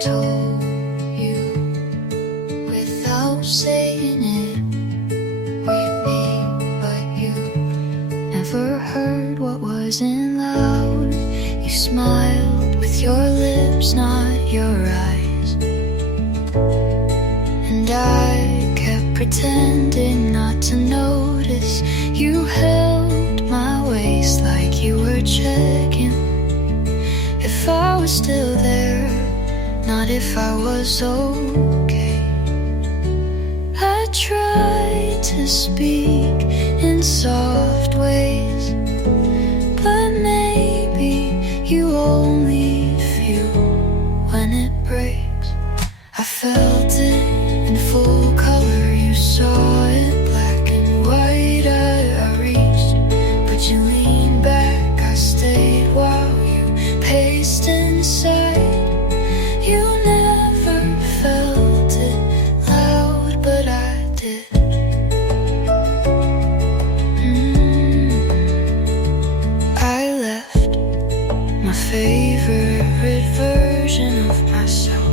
told you without saying it we'd be, but you never heard what wasn't loud. You smiled with your lips, not your eyes, and I kept pretending not to notice. You held my waist like you were checking if I was still there, not if I was okay. I tried to speak in soft ways, but maybe you only feel when it breaks. I felt it in full color, you saw it black and white. I reached, but you leaned back. I stayed while you paced inside. You never felt it loud, but I did. I left my favorite version of myself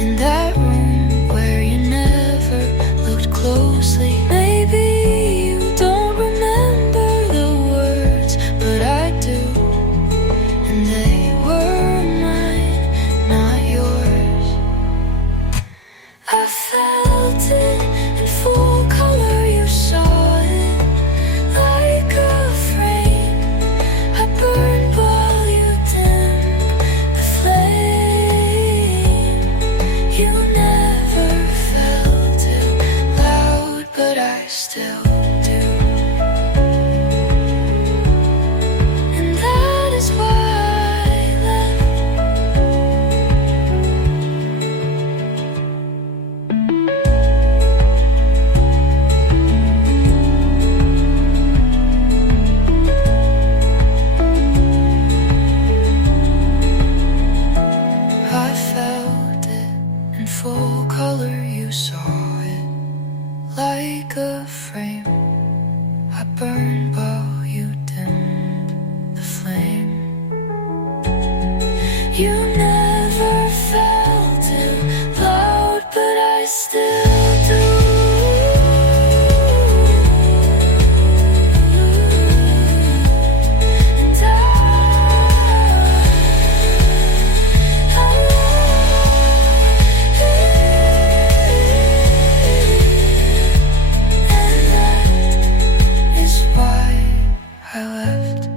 in that room where you never looked closely. Maybe you don't remember the words, but I do, and they were mine, not yours. I felt it in full color, you saw it like a frame. I burned while you dimmed the flame. You never felt it loud, but I still do. And that is why I left. I felt it in full color, you saw it like a frame. I burned while you dimmed the flame. You never felt it loud, but I still do. And I love you. And that is why I left.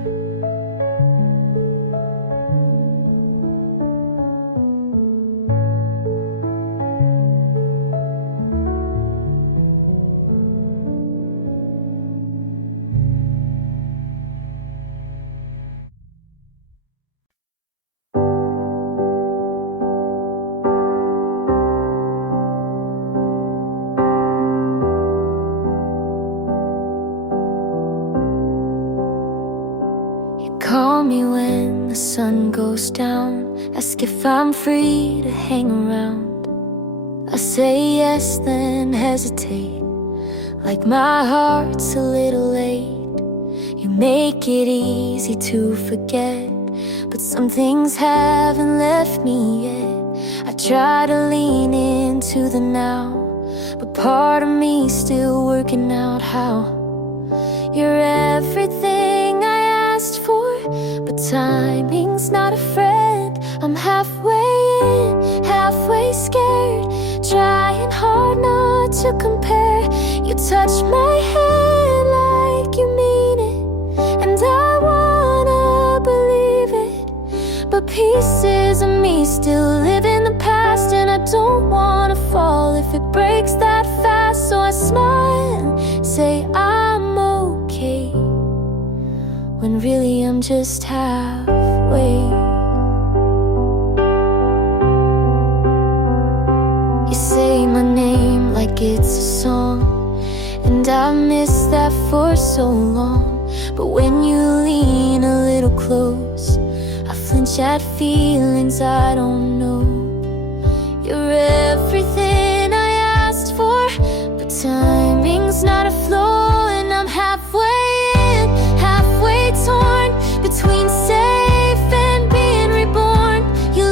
Call me when the sun goes down, ask if I'm free to hang around. I say yes, then hesitate, like my heart's a little late. You make it easy to forget, but some things haven't left me yet. I try to lean into the now, but part of me's still working out how. You're everything I asked for, but timing's not a friend. I'm halfway in, halfway scared, trying hard not to compare. You touch my hand like you mean it, and I wanna believe it, but pieces of me still live in the past, and I don't wanna fall if it breaks that fast. So I smile and say I'm okay, when really I'm just halfway. You say my name like it's a song, and I miss that for so long. But when you lean a little close, I flinch at feelings I don't know. You're everything I asked for, but timing's not a flow, and I'm halfway in, halfway torn between safe and being reborn. You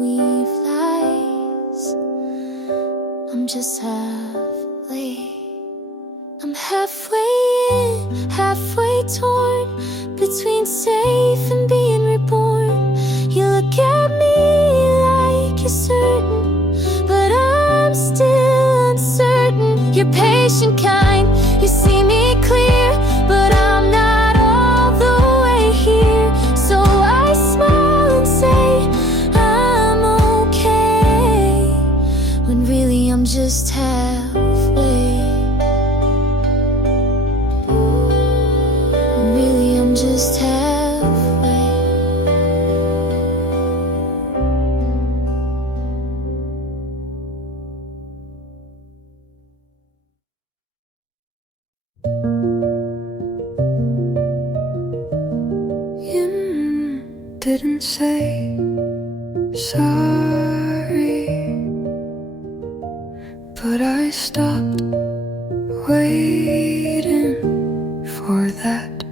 weave lies. I'm just halfway. I'm halfway in, halfway torn between safe and being reborn. You look at me like you're certain, but I'm still uncertain. You're patient, kind, you see me clear, but I'm not all the way here. So I smile and say I'm okay, when really I'm just halfway. Really I'm just halfway. You didn't say sorry, but I stopped waiting for that.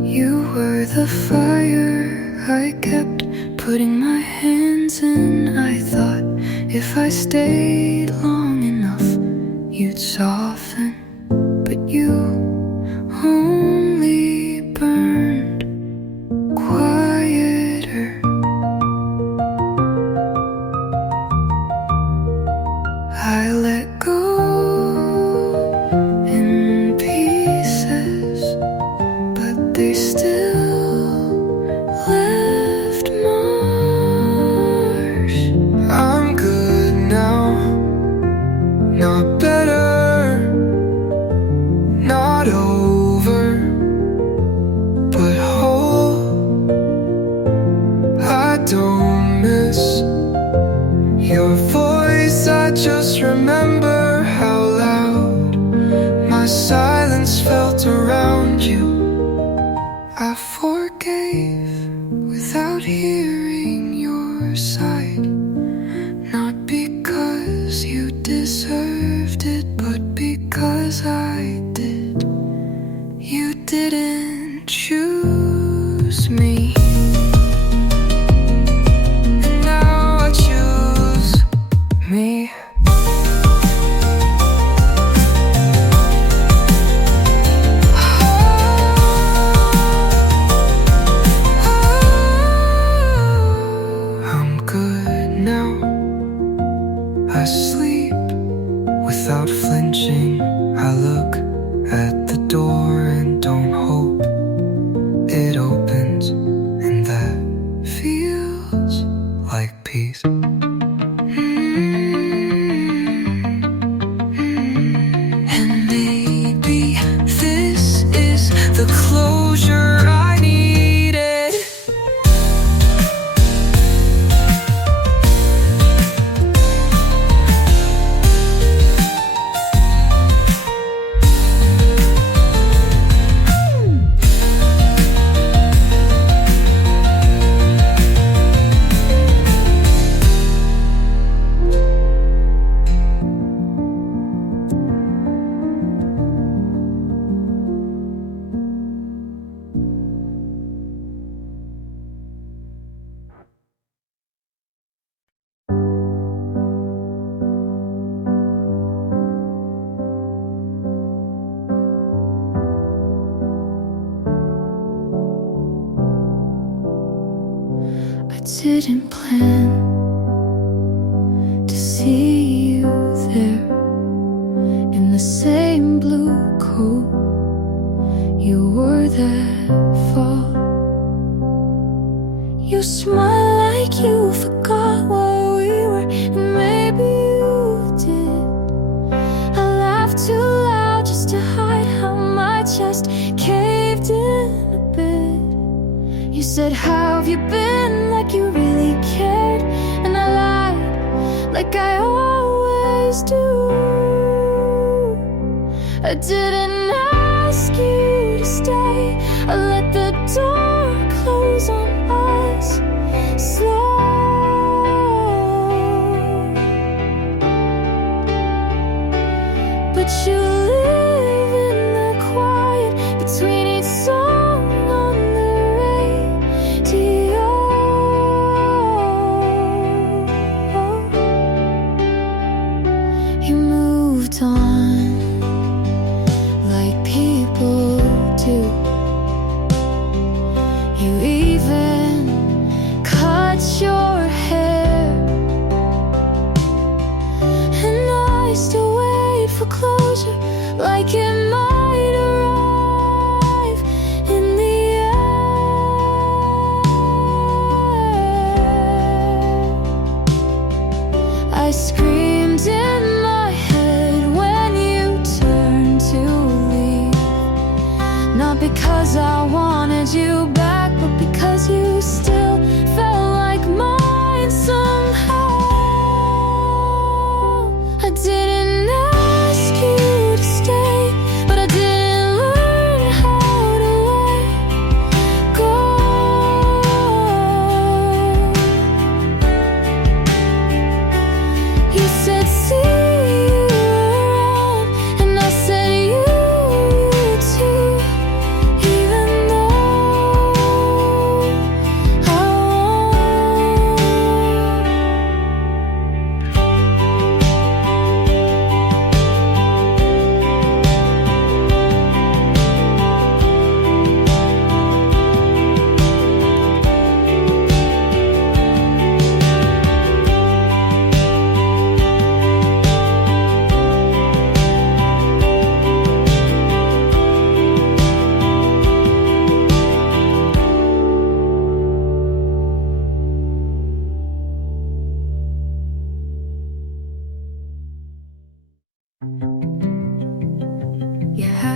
You were the fire I kept putting my hands in. I thought if I stayed long enough, you'd soften, but you only burned quieter. I let go in pieces, but they still left marks. I'm good now, not better, not over, but whole. I don't miss your voice, I just remember how loud my silence felt around you. I forgave without hearing your side, not because you deserved it, but because I did. You didn't choose me, and now I choose me. I'm good now. I sleep without flinching. I look at the door and don't hope it opens, and that feels like peace. And maybe this is the closure I needed. I didn't plan to see you there in the same blue coat you wore that fall. You smile like you forgot what we were, and maybe you did. I laughed too loud just to hide how my chest caved in a bit. You said, how have you been? Like you really cared. And I lied, like I always do. I didn't ask you to stay. I let the door close on us slow. But you live in the quiet between each song on the radio.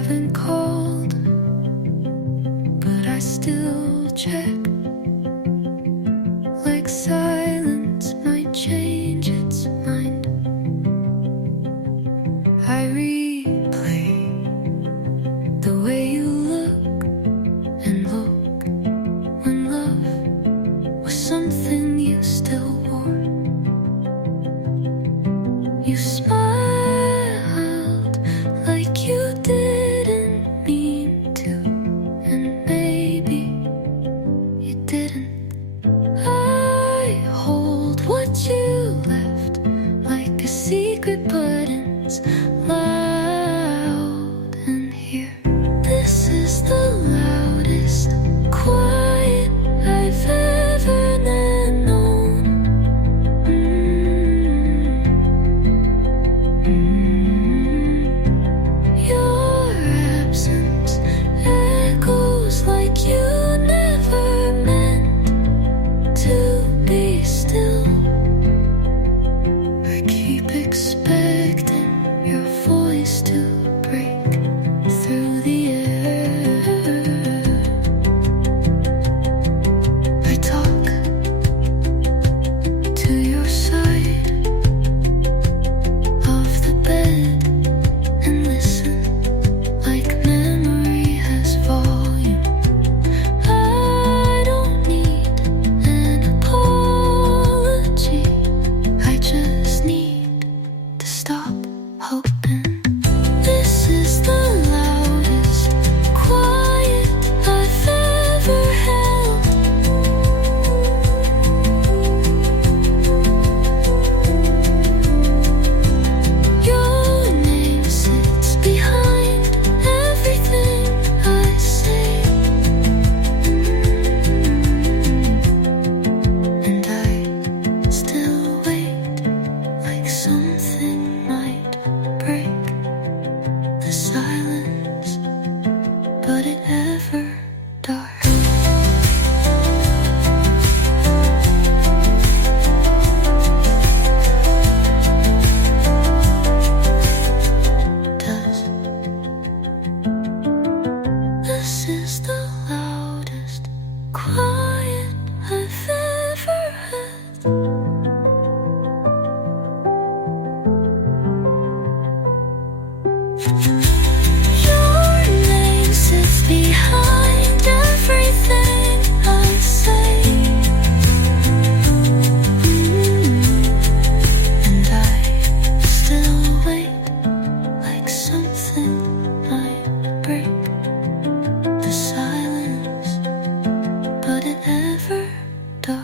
haven't called, but I still check. Like silence might change its mind. I replay the way you look and look when love was something you still wore. You smiled like you didn't mean to, and maybe you didn't. I hold what you left like a secret, but it's loud in here. This is the loudest quiet I've ever known. Your absence echoes like you never meant to be still. I keep expecting your voice to break through the air. I talk to your side of the bed and listen like memory has volume. I don't need an apology, I just need to stop hoping. This is the loudest quiet I've ever held. Your name sits behind everything I say, and I still wait like something might break the silence, but it ever dark. Does this is the loudest quiet I've ever had. Your name sits behind everything I say, and I still wait like something might break the silence, but it ever dark.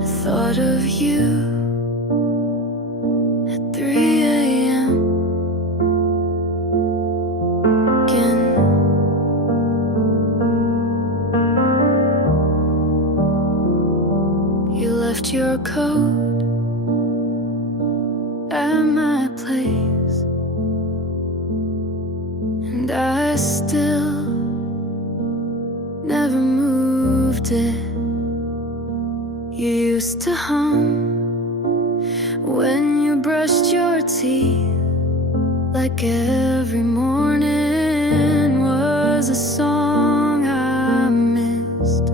I thought of you at 3 a.m. again. You left your coat at my place, and I still never moved it. You used to hum when you brushed your teeth, like every morning was a song I missed.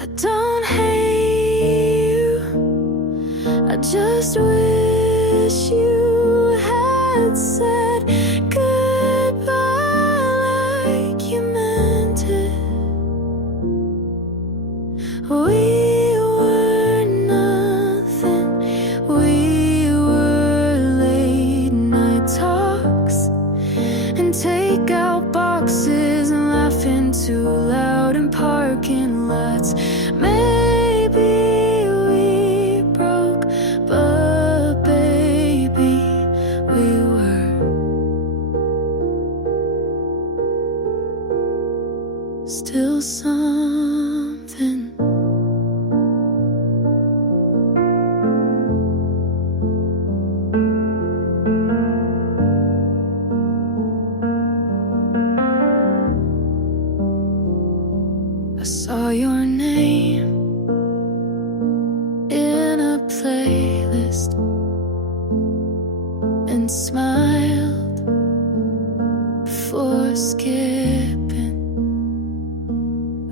I don't hate you, I just wish you had said goodbye like you meant it. We were nothing, we were late night talks and takeout boxes and laughing too loud in parking lots. Maybe we broke, but baby, we were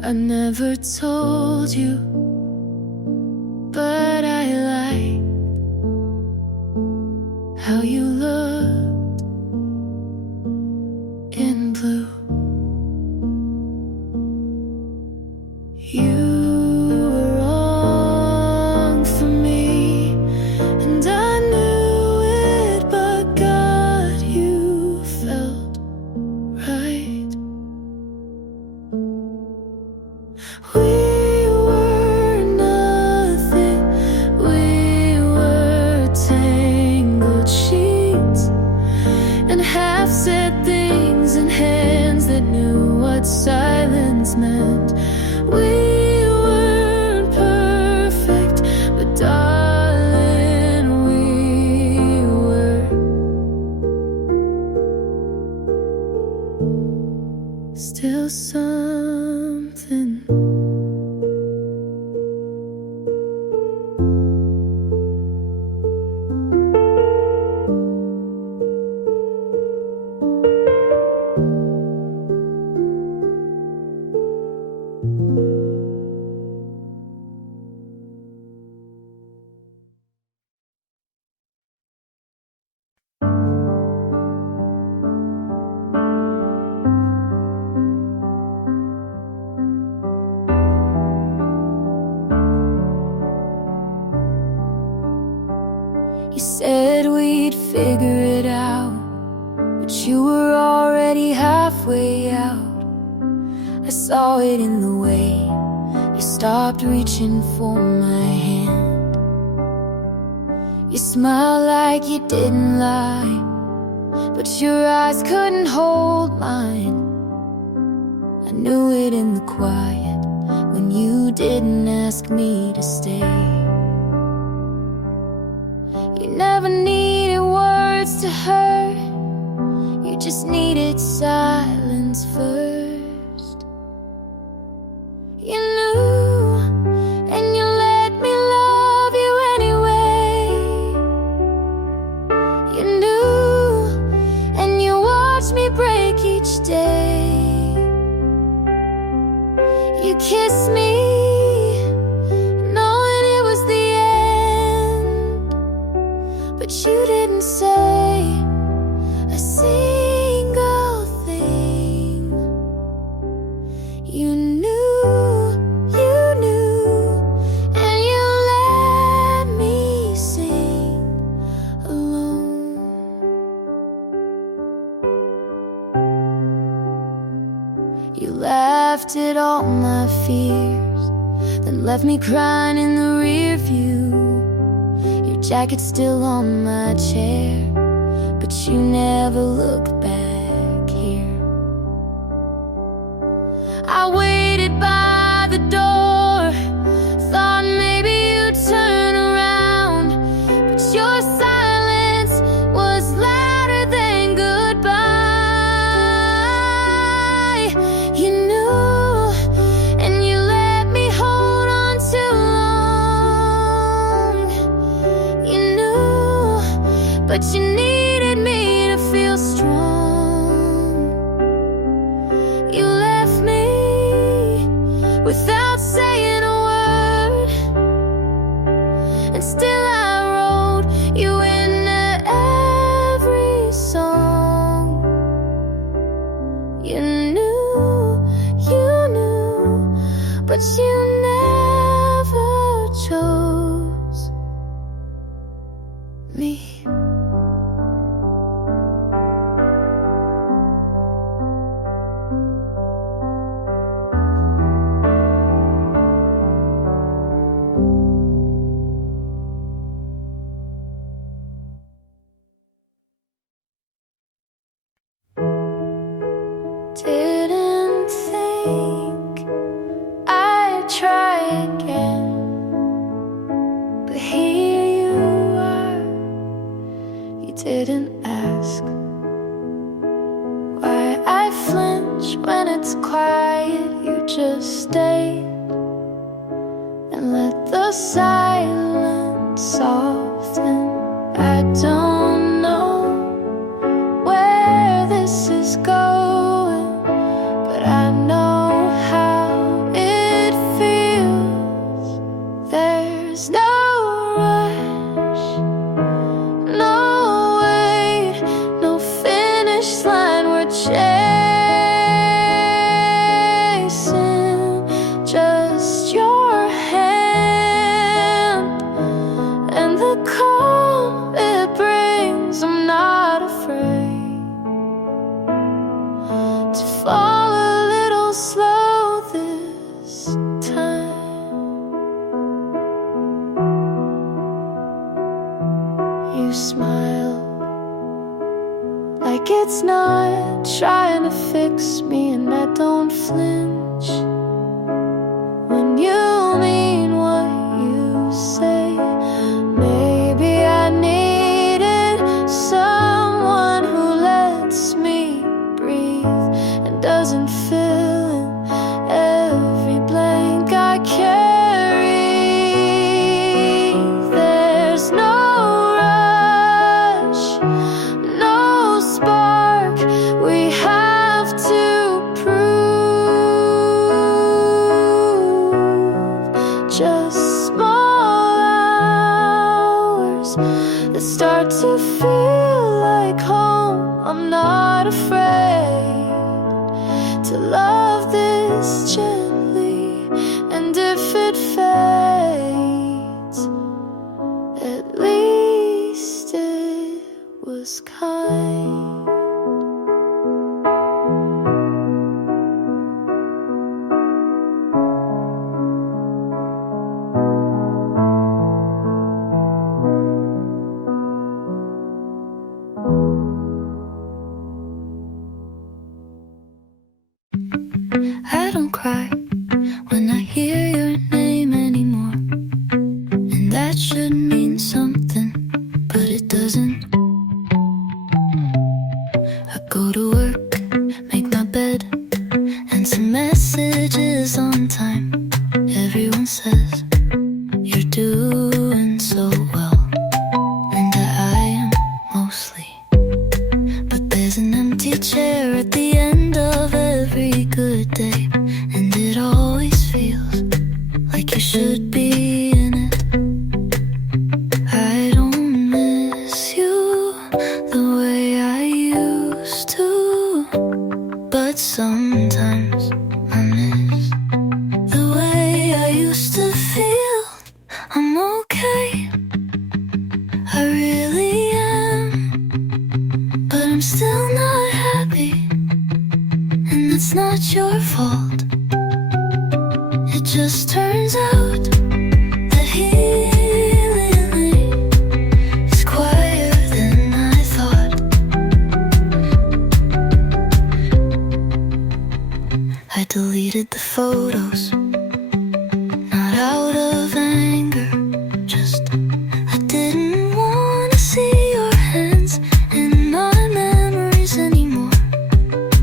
I never told you, but I like how you looked in blue. You were wrong for me, and I knew it, but God, you felt right. We were nothing, we were tangled sheets, and half-said things in hands that knew what silence meant. We weren't perfect, but darling, we were still something. You said we'd figure it out, but you were already halfway out. I saw it in the way you stopped reaching for my hand. You smiled like you didn't lie, but your eyes couldn't hold mine. I knew it in the quiet when you didn't ask me to stay. You never needed words to hurt, you just needed silence first. You knew, and you let me love you anyway. You knew, and you watched me break each day. You kissed me, knowing it was the end, but you didn't say a single thing. You knew, and you let me sing alone. You laughed at all my fears, then left me crying in the rear view. Your jacket's still on my chair, but you never looked back here. I waited by the door, thought maybe you'd turn around, but your silence was louder than goodbye. You knew, and you let me hold on too long. You knew, but you needed me to feel strong. You left me without saying a word, and still I wrote you into every song. You knew, but you never chose me. Didn't think I'd try again, but here you are. You didn't ask why I flinch when it's quiet. You just stayed and let the silence soften. I don't know where this is going, but I know how it the calm it brings, I'm not afraid to fall a little slow this time. You smile like it's not trying to fix me, and I don't flinch when you mean what you say. Maybe I needed someone who lets me breathe and doesn't fill in every blank I carry. There's no rush, no spark we have to prove. Just small hours that start to feel like home. I'm not afraid to love this gently, and if it fades, at least it was kind. I don't cry when I hear your name anymore, and that should mean something, but it doesn't. I go to work, make my bed, and some messages on time. Everyone says you're doing so well, and I am mostly. But there's an empty chair at the end of every good day, and it always feels like you should be in it. I don't miss you the way I used to, but sometimes I miss the way I used to feel. I'm okay, I really am, but I'm still not happy, and it's not your fault. It just turns out that healing is quieter than I thought. I deleted the photos, not out of anger, just I didn't want to see your hands in my memories anymore.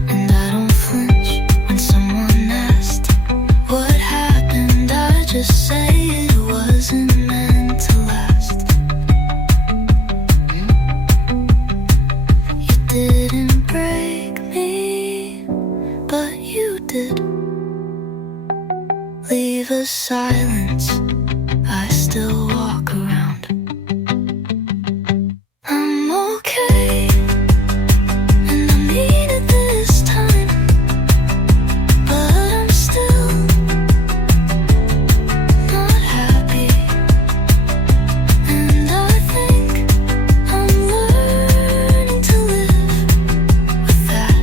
And I don't flinch when someone asked what happened. I just say it wasn't meant to last. You didn't break me, but you did. Leave a silence, I still walk around. I'm okay, and I mean it this time, but I'm still not happy, and I think I'm learning to live with that.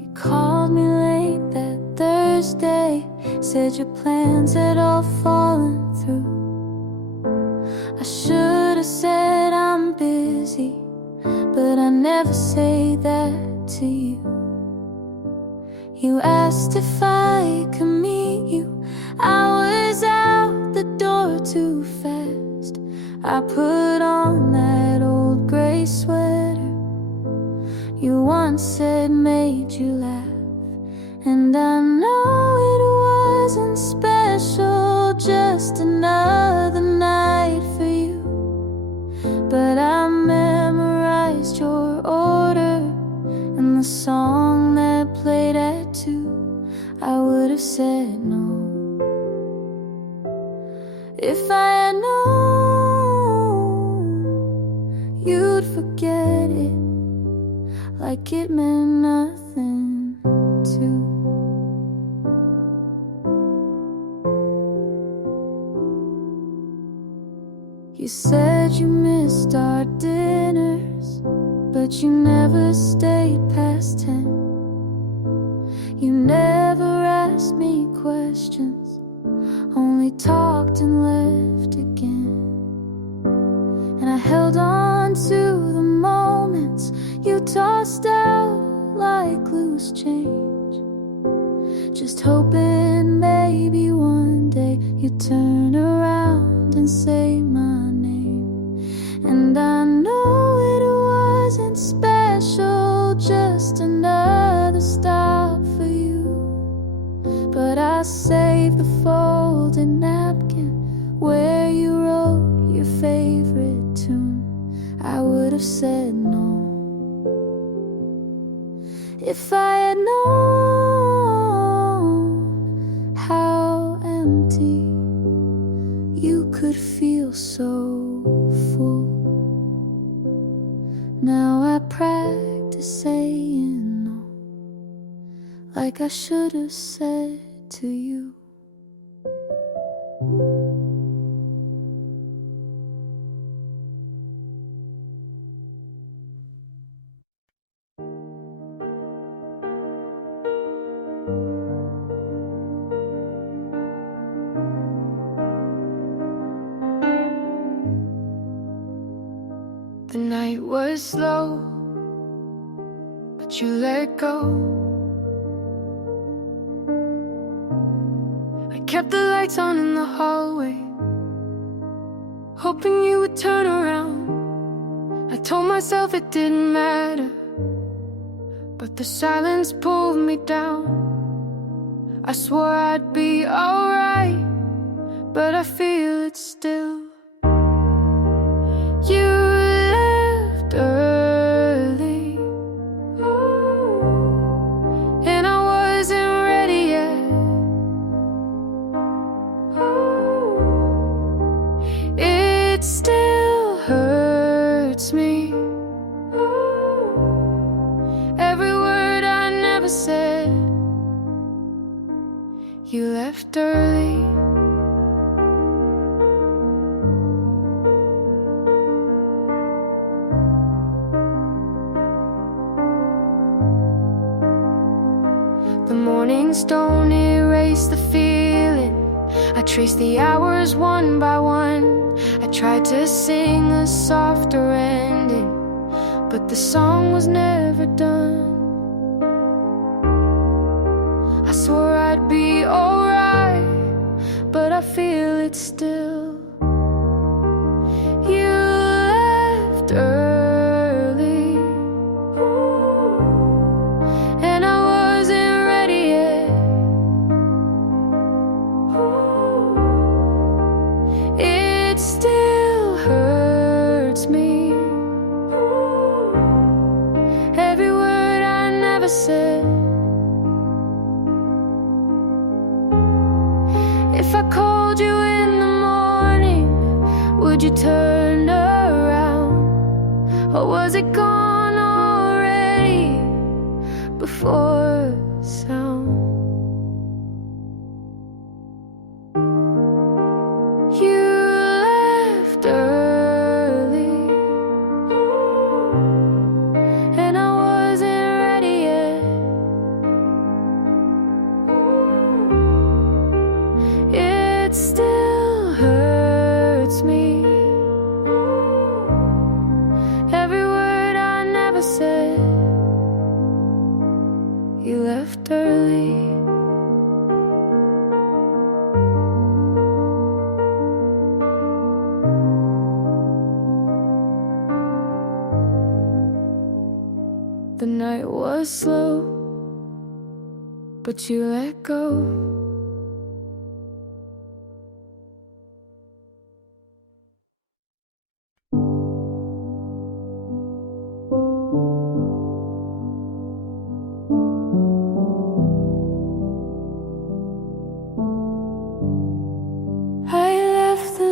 You called me late that Thursday, said your plans had all fallen through. I should have said I'm busy, but I never say that to you. You asked if I could meet you, I was out the door too fast. I put on that old gray sweater you once said made you laugh, and I know it wasn't special, just another night for you. But I memorized your order and the song that played at 2. I would have said no If I had known you'd forget it like it meant nothing to. You said you missed our dinners, but you never stayed past 10. You never asked me questions, only talked and left again. And I held on to the moments you tossed out like loose change, just hoping maybe one day you'd turn around and say my name. And I know it wasn't special, just another stop for you, but I saved the folded napkin where you wrote your favorite tune. I would have said no if I had known how empty you could feel so full. Now I practice saying no, like I should have said to you. The night was slow, but you let go. I kept the lights on in the hallway, hoping you would turn around. I told myself it didn't matter, but the silence pulled me down. I swore I'd be alright, but I feel it still. You left early, and I wasn't ready yet. It still hurts me, every word I never said. You left early. The mornings don't erase the feeling. I trace the hours one by one. I tried to sing a softer ending, but the song was never done. I swore I'd be alright, but I feel it still. You left early, and I wasn't ready yet. It still hurts me, every word I never said. If I called you in the morning, would you turn around? Or was it gone already before sound? You left early, and I wasn't ready yet. It still hurts me, every word I never said. You left early. The night was slow, but you let go. I left the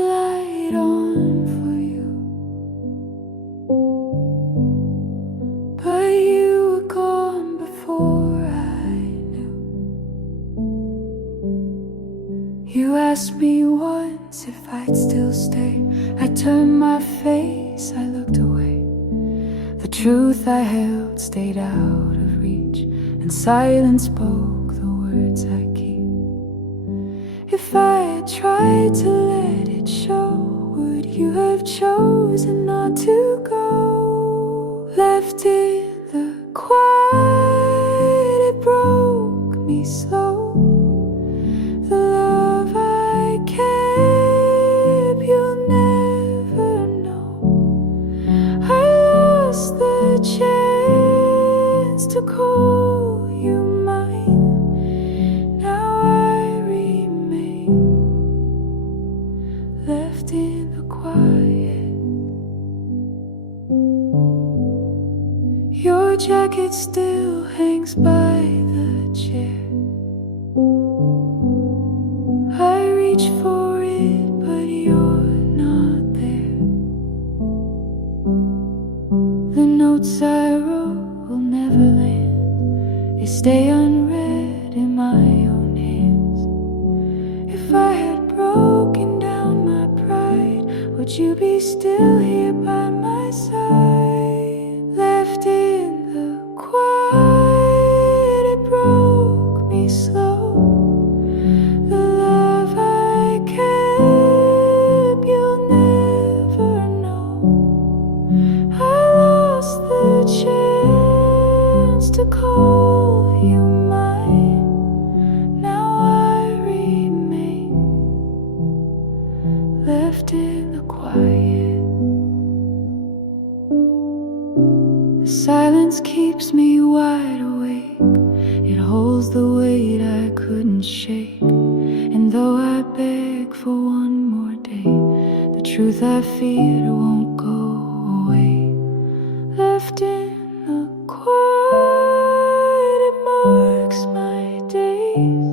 lights still stay. I turned my face, I looked away. The truth I held stayed out of reach, and silence spoke the words I keep. If I had tried to let it show, would you have chosen not to go? Left in the quiet, it broke me slow. The love I kept, you'll never know. I lost the chance to call you mine. Now I remain left in the quiet. Your jacket still hangs by the chair. I reach for it, but you're not there. The notes I wrote will never land. They stay unread in my own hands. If I had broken down my pride, would you be still here by my side? Left in the quiet, it broke me slow. The love I kept, you'll never know. I lost the chance to call you mine. Now I remain left in the quiet. The silence keeps me wide awake. It holds the weight I couldn't shake. And though I beg for one more day, the truth I feared won't go away. Left in the quiet, it marks my days.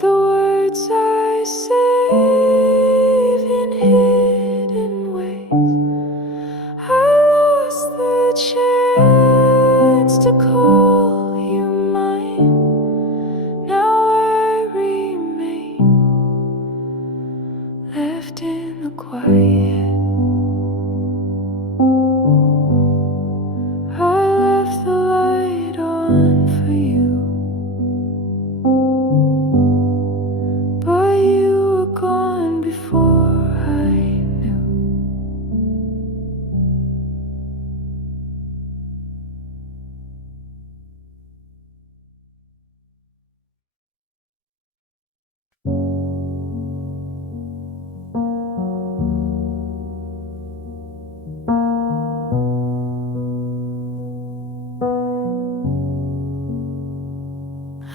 The words I save in hidden ways. I lost the chance to call you mine. Now I remain left in the quiet. I left the light on for you, but you were gone before I knew.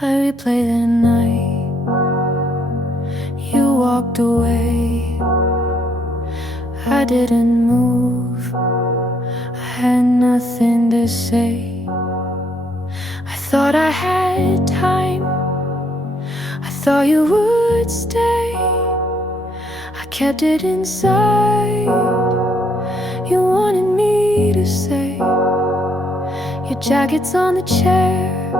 I replay the night you walked away. I didn't move, I had nothing to say. I thought I had time, I thought you would stay. I kept it inside, you wanted me to say. Your jacket's on the chair,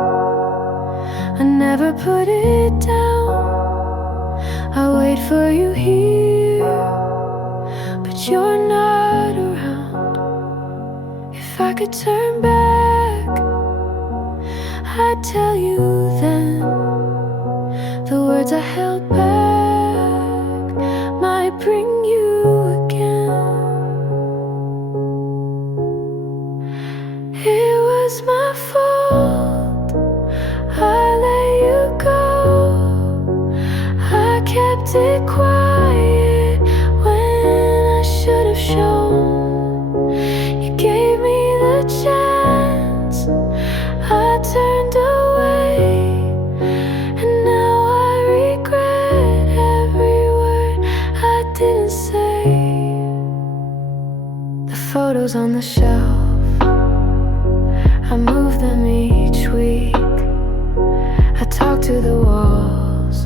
I never put it down. I wait for you here, but you're not around. If I could turn back, I'd tell you then. The words I held back might bring you again. It was my fault, I let you go. I kept it quiet when I should have shown. You gave me the chance, I turned away, and now I regret every word I didn't say. The photos on the shelf, I move them each week. I talk to the walls,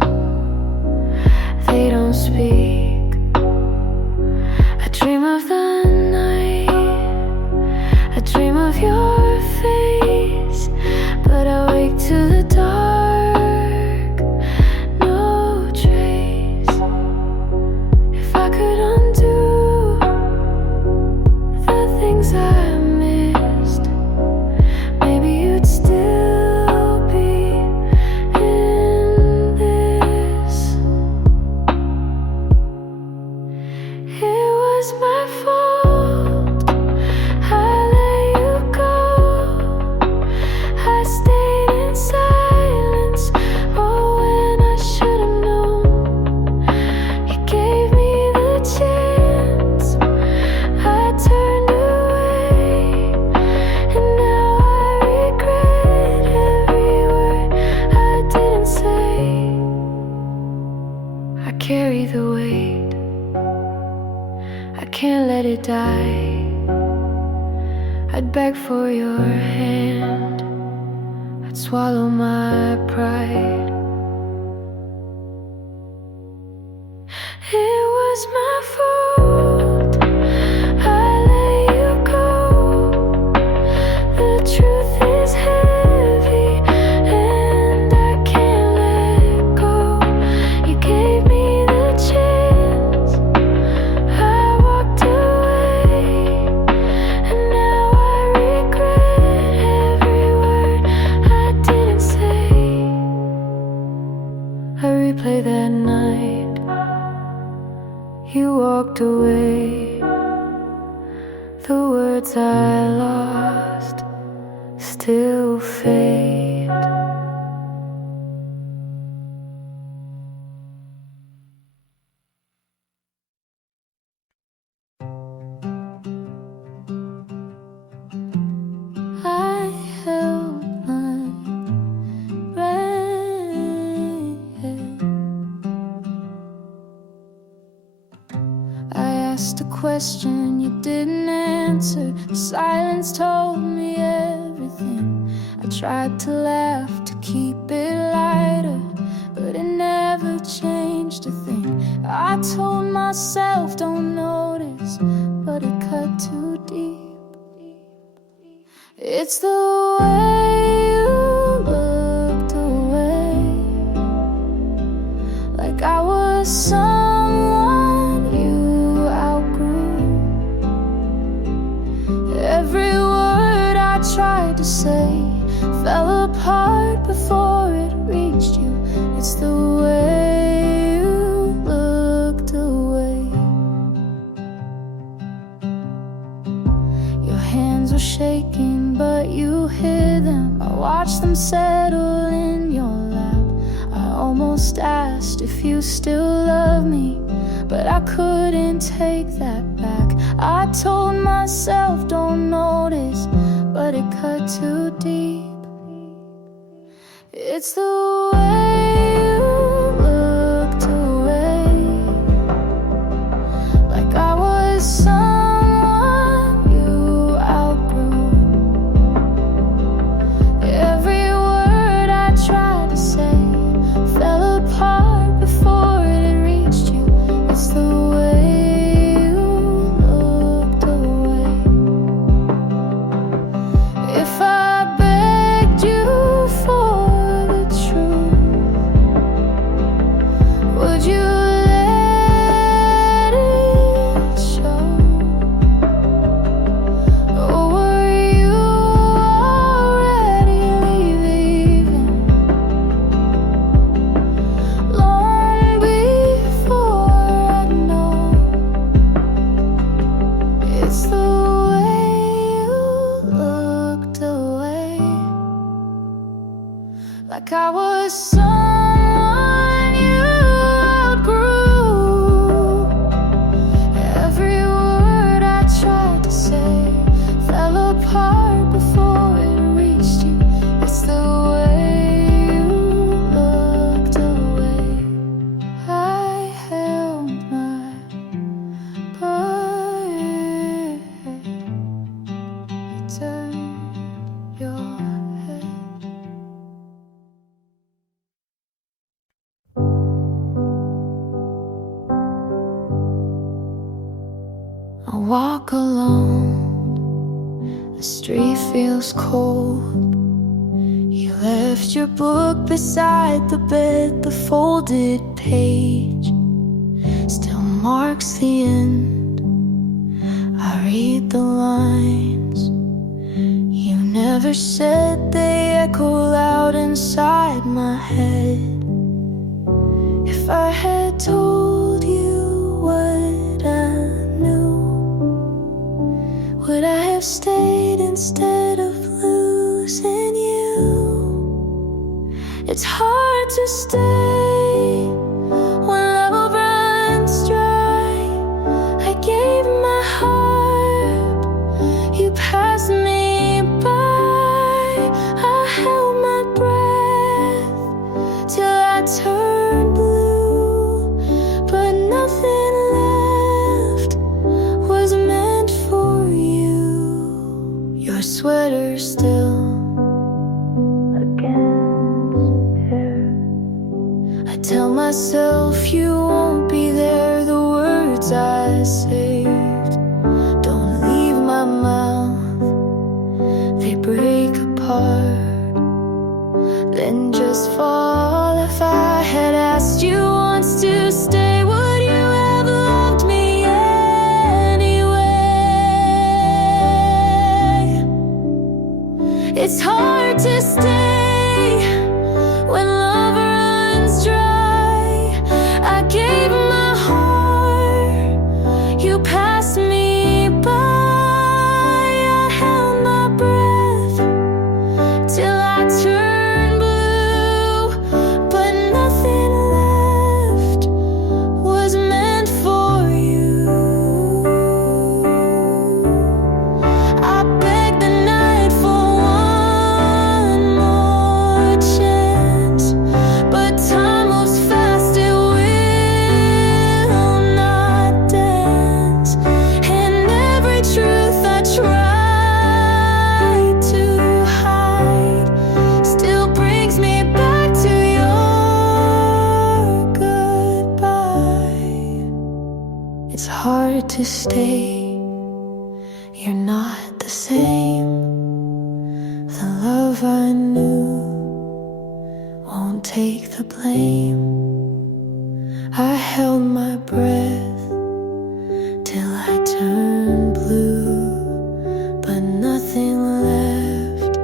they don't speak. I dream of the night, I dream of your face, but I wake to the dark, no trace. If I could undo the things I missed, maybe you'd still be in this. It was my fault, I let you go. I stayed in silence, oh, when I should have known. You gave me the chance, I turned away, and now I regret every word I didn't say. I carry the weight, I can't let it die. I'd beg for your hand, I'd swallow my pride. It was my fault, I let you go. The truth is heavy, and I can't let go. You gave me the chance, I walked away, and now I regret every word I didn't say. I replay that night, you walked away. The words I lost still fade. I held my breath. I asked a question you didn't answer. The silence told me everything. I tried to laugh to keep it lighter, but it never changed a thing. I told myself don't notice, but it cut too deep. It's the way you looked away, like I was someone you outgrew. Every word I tried to say fell apart before it reached you. It's the way you looked away. Your hands were shaking, but you hid them. I watched them settle in your lap. I almost asked if you still love me, but I couldn't take that back. I told myself don't notice, but it cut too deep. It's the way you looked away, like I was someone you outgrew. Every word I tried to say fell apart before it reached you. It's the way you looked away. If I begged you for the truth, would you let it show? Or were you already leaving long before I know? It's the way you looked away, like I was someone you outgrew. Every word I tried to say fell apart before it reached you. It's the way you looked away. I held my breath. You turned your head. I walk alone, the street feels cold. You left your book beside the bed, the folded page still marks the end. I read the lines you never said, they echo loud inside my head. If I had told you what I knew, would I have stayed instead of losing you? It's hard to stay when love runs dry. I gave my heart, you passed me by. I held my breath till I turned blue, but nothing left was meant for you. Your sweater still tell myself you won't be there. The words I saved don't leave my mouth, they break apart, then just fall. If I had asked you once to stay, would you have loved me anyway? It's hard to stay when love runs dry. I gave my heart, you passed me by. I held my breath till I turned blue, but nothing left was meant for you. I begged the night for one more chance, but time moves fast, it will not dance. And every truth I tried to hide still brings me back to your goodbye. It's hard to stay, you're not the same. The love I knew won't take the blame. I held my breath till I turned blue, but nothing left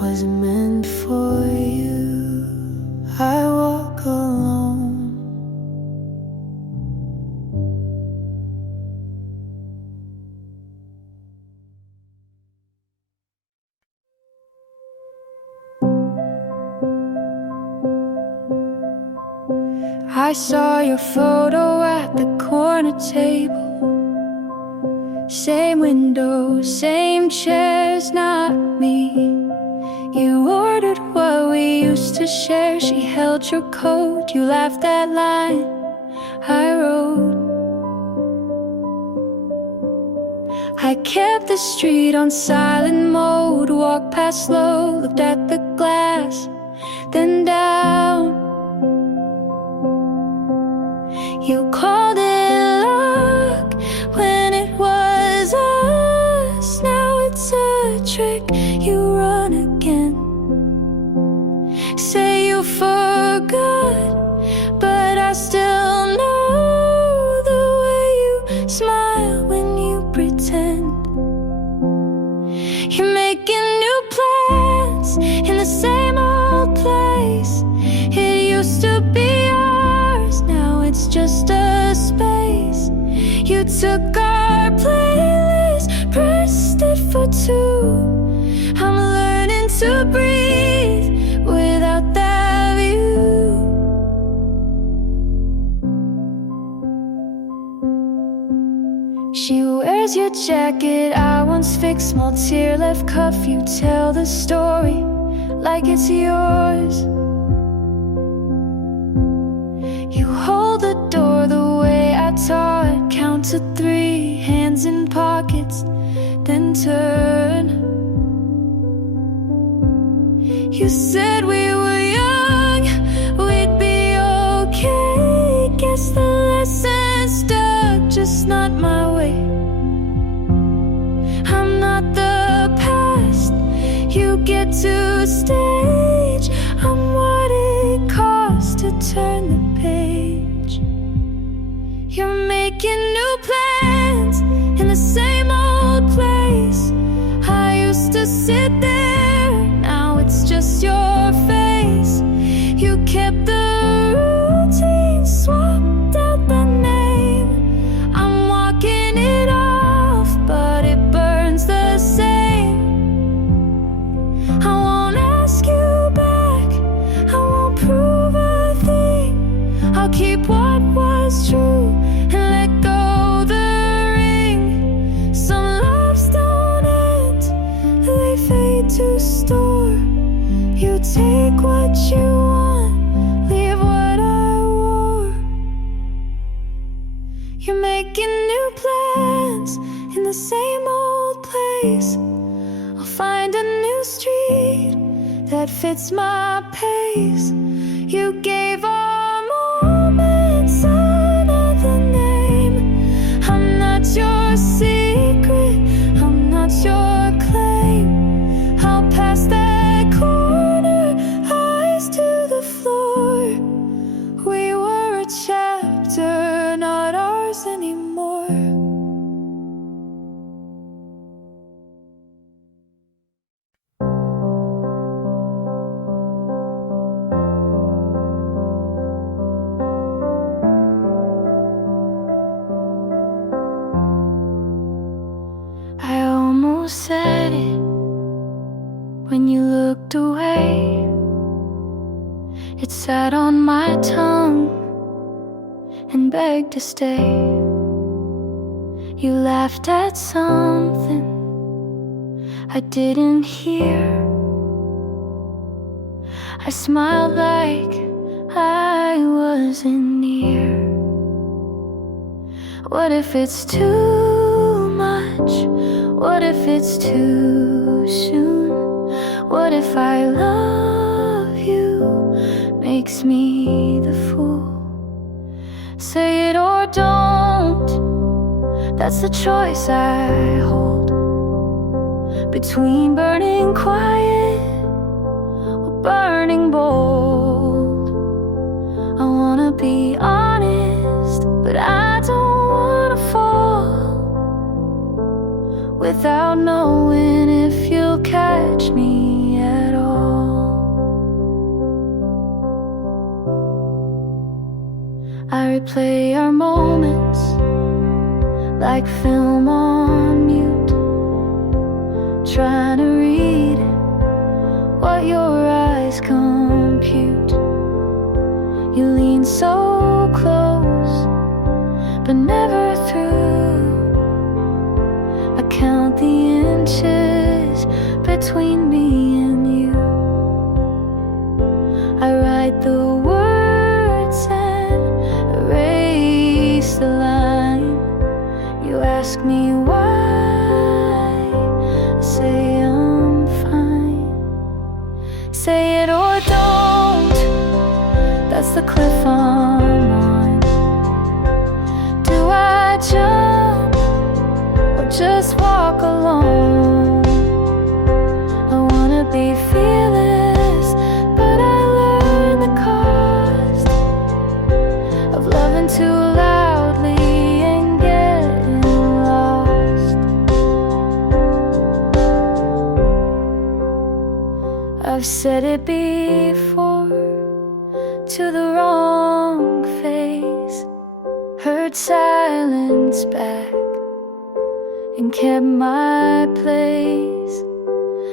was meant for you. I walk alone. I saw your photo at the corner table. Same window, same chairs, not me. You ordered what we used to share. She held your coat, you laughed that line I wrote. I kept the street on silent mode, walked past slow, looked at the glass, then down. You called it luck when it was us. Now it's a trick, you run again. Say you forgot, but I still know the way you smile when you pretend. You're making new plans in the same old place. It used to be ours, now it's just a space. You took our playlist, pressed it for two. I'm learning to breathe without that view. She wears your jacket, I once fixed, small tear left cuff. You tell the story like it's yours. You hold the door the way I taught, count to 3, hands in pockets, then turn. You said we were young, we'd be okay. Guess the lesson stuck, just not my way. I'm not the past, you get to stage. I'm what it costs to turn the page. You're making new plans in the same old place. I used to sit there, now it's just your face. You kept the routine, swapped out the name. I'm walking it off, but it burns the same. I won't ask you back, I won't prove a thing. I'll keep what was true and let go the ring. Some loves don't end, they fade to store. You take what you want, leave what I wore. You're making new plans in the same old place. I'll find a new street that fits my pace. You gave our moments another name. I'm not your secret, I'm not your claim. I'll pass that corner, eyes to the floor. We were a chapter, not ours anymore. I almost said it when you looked away. It sat on my tongue and begged to stay. You laughed at something I didn't hear. I smiled like I wasn't near. What if it's too much? What if it's too soon? What if I love you makes me the fool? Say it or don't, that's the choice I hold. Between burning quiet or burning bold. I wanna be honest, but I don't wanna fall without knowing if you'll catch me at all. I replay our moments like film on mute, trying to read what your eyes compute. You lean so close, but never through. I count the inches between me and you. I write the words and erase the line. You ask me why, I say I'm fine. Say it or don't, that's the cliff I'm on. Do I jump or just walk alone? I wanna be fearless, but I learned the cost of loving too loudly and getting lost. I've said it before to the wrong face, heard silence back and kept my place.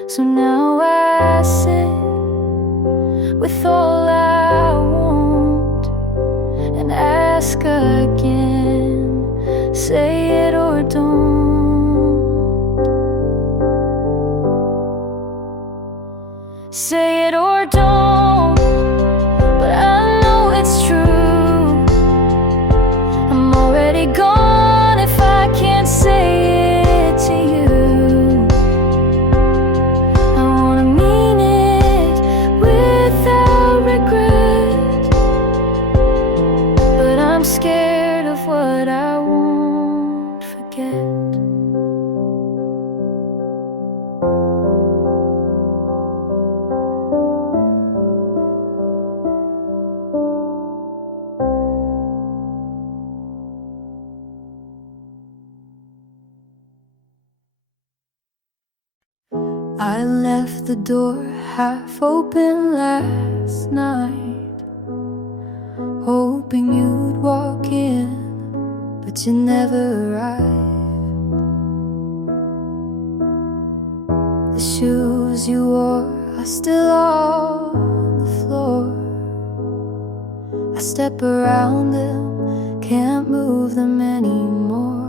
So now I sit with all I want and ask again, say it or don't. Say it or don't, but I know it's true. I'm already gone if I can't say it to you. I wanna mean it without regret, but I'm scared of what I won't forget. I left the door half open last night, hoping you'd walk in, but you never arrived. The shoes you wore are still on the floor. I step around them, can't move them anymore.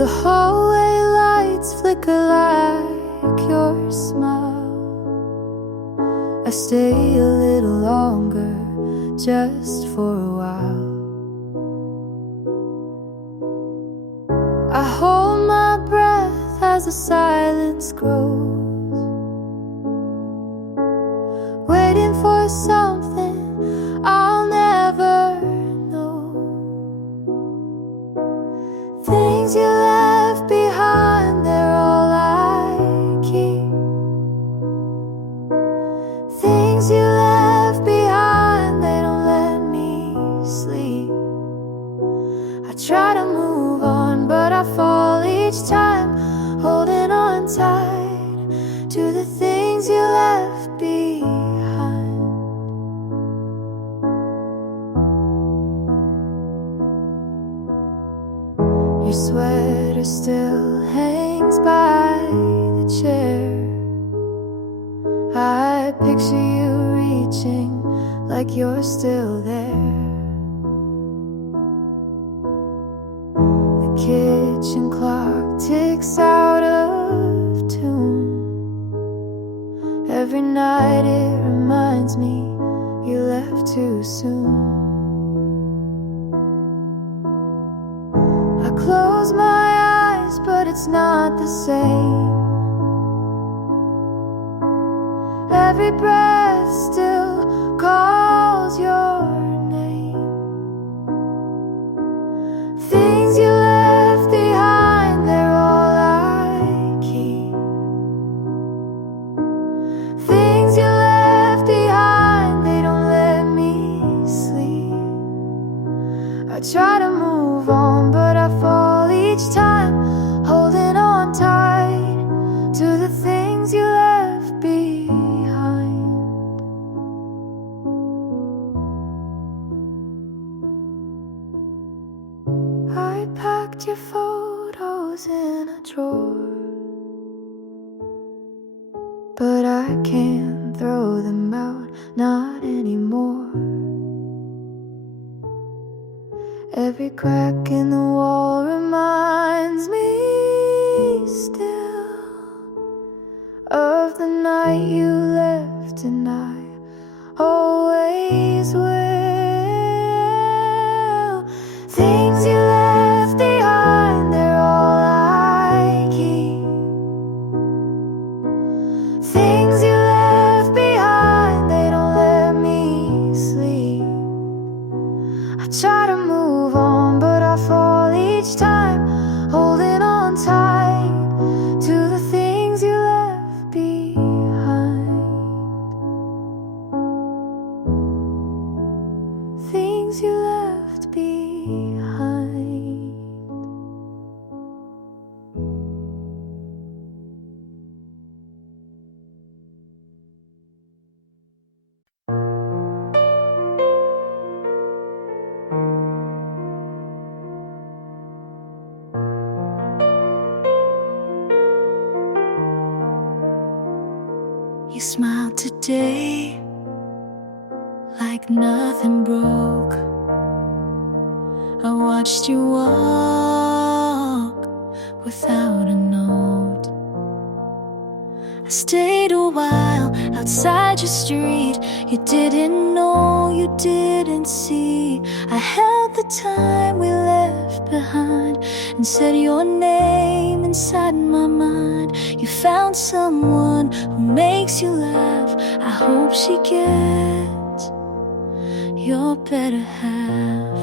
The hallway lights flicker like your smile. I stay a little longer, just for a while. I hold my breath as the silence grows, waiting for something I'll never know. Things you left behind, they're all I keep. Things you left behind, they don't let me sleep. I try to move on, but I fall each time, holding on tight to the things you left behind. Your sweater still hangs by the chair. I picture you reaching like you're still there. The kitchen clock ticks out of tune. Every night it reminds me you left too soon. I close my eyes, but it's not the same. Every breath still calls your name. Things you left behind, they're all I keep. Things you left behind, they don't let me sleep. I try to move on, but I fall each time, holding on tight to the things you left behind. I packed your photos in a drawer, but I can't throw them out, not anymore. Every crack in the wall reminds me still of the night you left, and I always will. Things you left behind, they're all I keep. Things you left behind, they don't let me sleep. I try to move on, but I fall each time, holding on tight to the things you left behind. Things you left behind. You smiled today like nothing broke. I watched you walk without a note. I stayed a while outside your street. You didn't know, you didn't see. I held the time we left behind and said your name inside my mind. You found someone who makes you laugh. I hope she gets your better half.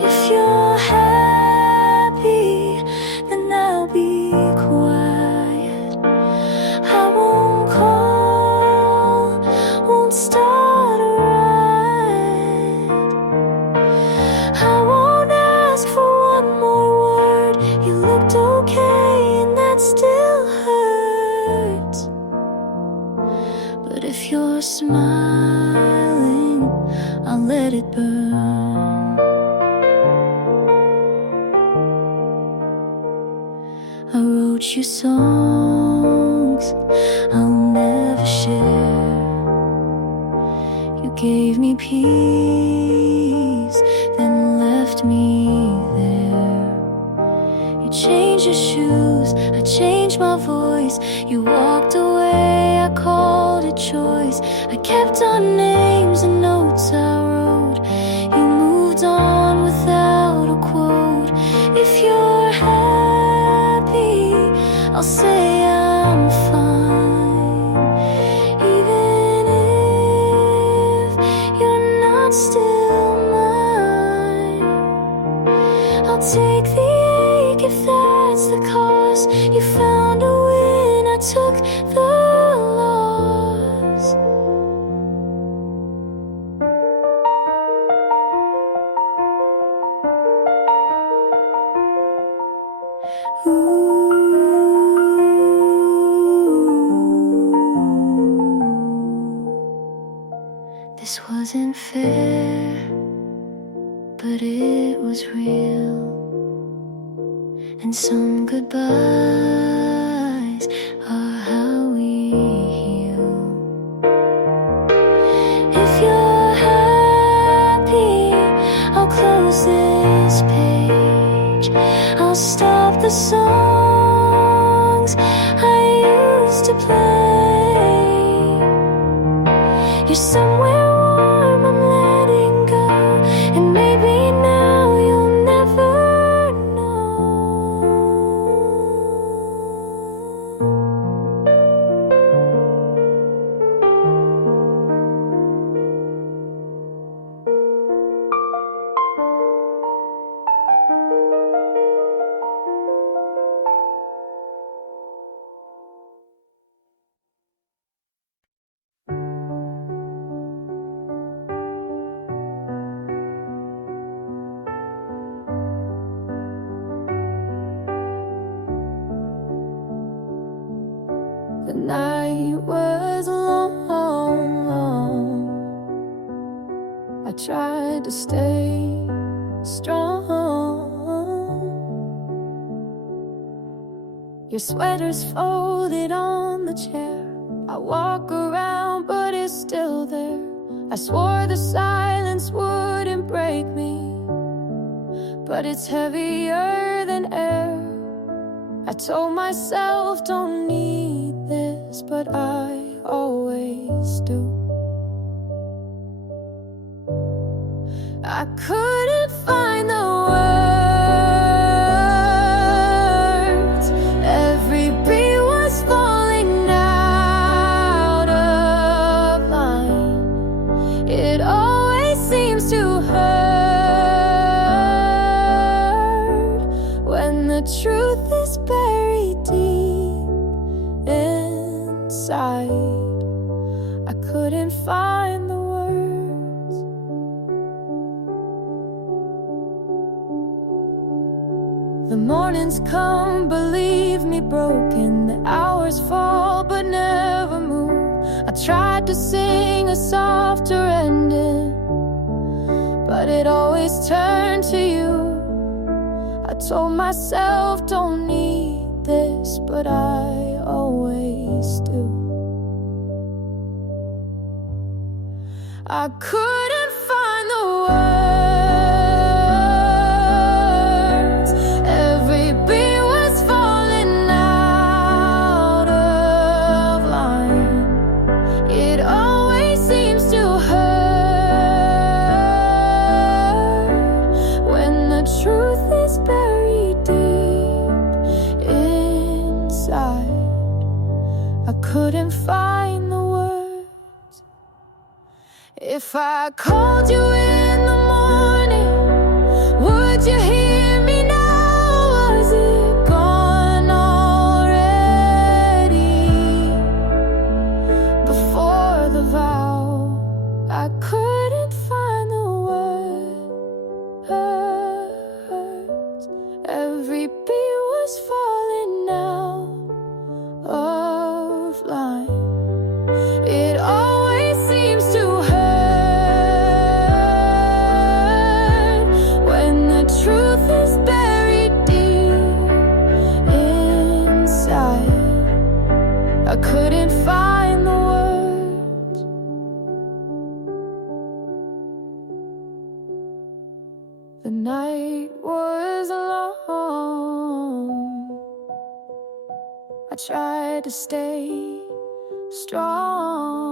If you're happy, then I'll be quiet. I won't call, won't start a riot. I won't ask for one more word. burn. I wrote you songs I'll never share. You gave me peace, then left me there. You changed your shoes, I changed my voice. You walked away, I called it choice. I kept our names and notes I wrote. You moved on without a quote. If you're happy, I'll say I'm fine. Even if you're not still mine, I'll take the ache if that's the cost. You found a win, I took the loss. Ooh. This wasn't fair, but it was real. And some goodbyes are how we heal. If you're happy, I'll close this page. I'll stop the songs I used to play. You're somewhere warm, I'm letting go. And maybe now you'll never know. The night was long. I tried to stay strong. Your sweater's folded on the chair. I walk around, but it's still there. I swore the silence wouldn't break me, but it's heavier than air. I told myself don't need this, but I always do. I couldn't find the words. Every beat was falling out of line. It always seems to hurt when the truth is buried deep inside. I couldn't find the words. The mornings come, believe me, broken. The hours fall, but never move. I tried to sing a softer ending, but it always turned to you. I told myself don't need this, but I always do. I couldn't find the words. Every beat was falling out of line. It always seems to hurt when the truth is buried deep inside. I couldn't find the words. If I called you in the morning, would you hear me now? Was it gone already? Before the vow, I couldn't find the words. Every beat was falling out of line. It always seems to hurt find the words. The night was long. I tried to stay strong.